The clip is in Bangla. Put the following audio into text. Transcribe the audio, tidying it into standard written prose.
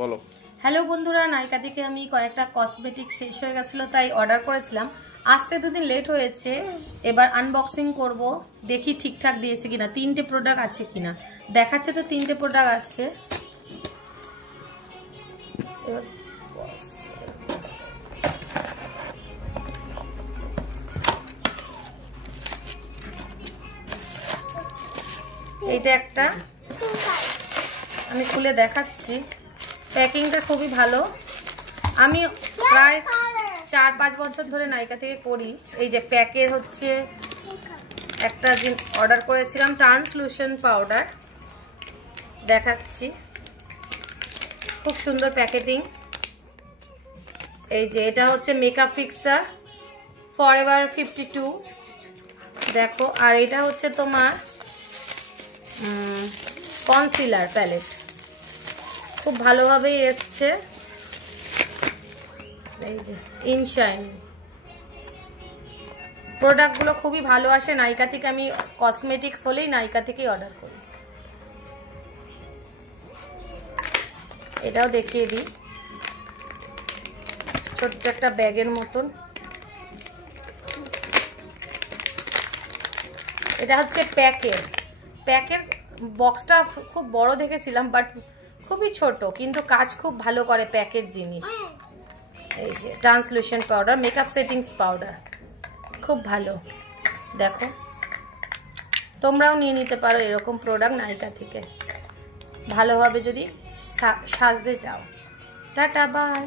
বলো। হ্যালো বন্ধুরা, নাইকা থেকে আমি কয়েকটা কসমেটিক শেষ হয়ে গেছিল, তাই অর্ডার করেছিলাম। আসতে দুদিন লেট হয়েছে। এবার আনবক্সিং করব, দেখি ঠিকঠাক দিয়েছে কিনা, 3টে প্রোডাক্ট আছে কিনা। দেখাচ্ছে তো 3টে প্রোডাক্ট আছে। এইটা একটা, আমি খুলে দেখাচ্ছি। প্যাকিংটা খুবই ভালো। আমি প্রায় 4-5 বছর ধরে নাইকা থেকে করি। এই যে প্যাকের হচ্ছে একটা অর্ডার করেছিলাম, ট্রান্সলুশন পাউডার, দেখাচ্ছি। খুব সুন্দর প্যাকেটিং। এই যে এটা হচ্ছে মেকআপ ফিক্সার ফরএভার 52, দেখো। আর এটা হচ্ছে তোমার কনসিলার প্যালেট, খুব ভালোভাবেই এসছে। এই যে ইনশাইন প্রোডাক্টগুলো খুবই ভালো আসে নাইকা থেকে। আমি কসমেটিক্স হলেই নাইকা থেকেই অর্ডার করি। এটাও দেখিয়ে দিই, ছোট্ট একটা ব্যাগের মতন। এটা হচ্ছে প্যাকের বক্সটা খুব বড় দেখেছিলাম, বাট খুবই ছোট, কিন্তু কাজ খুব ভালো করে প্যাকের জিনিস। এই যে ট্রান্সলুশন পাউডার, মেকআপ সেটিংস পাউডার, খুব ভালো। দেখো, তোমরাও নিয়ে নিতে পারো এরকম প্রোডাক্ট নাইকা থেকে, ভালোভাবে যদি সাজতে চাও। Tata, by.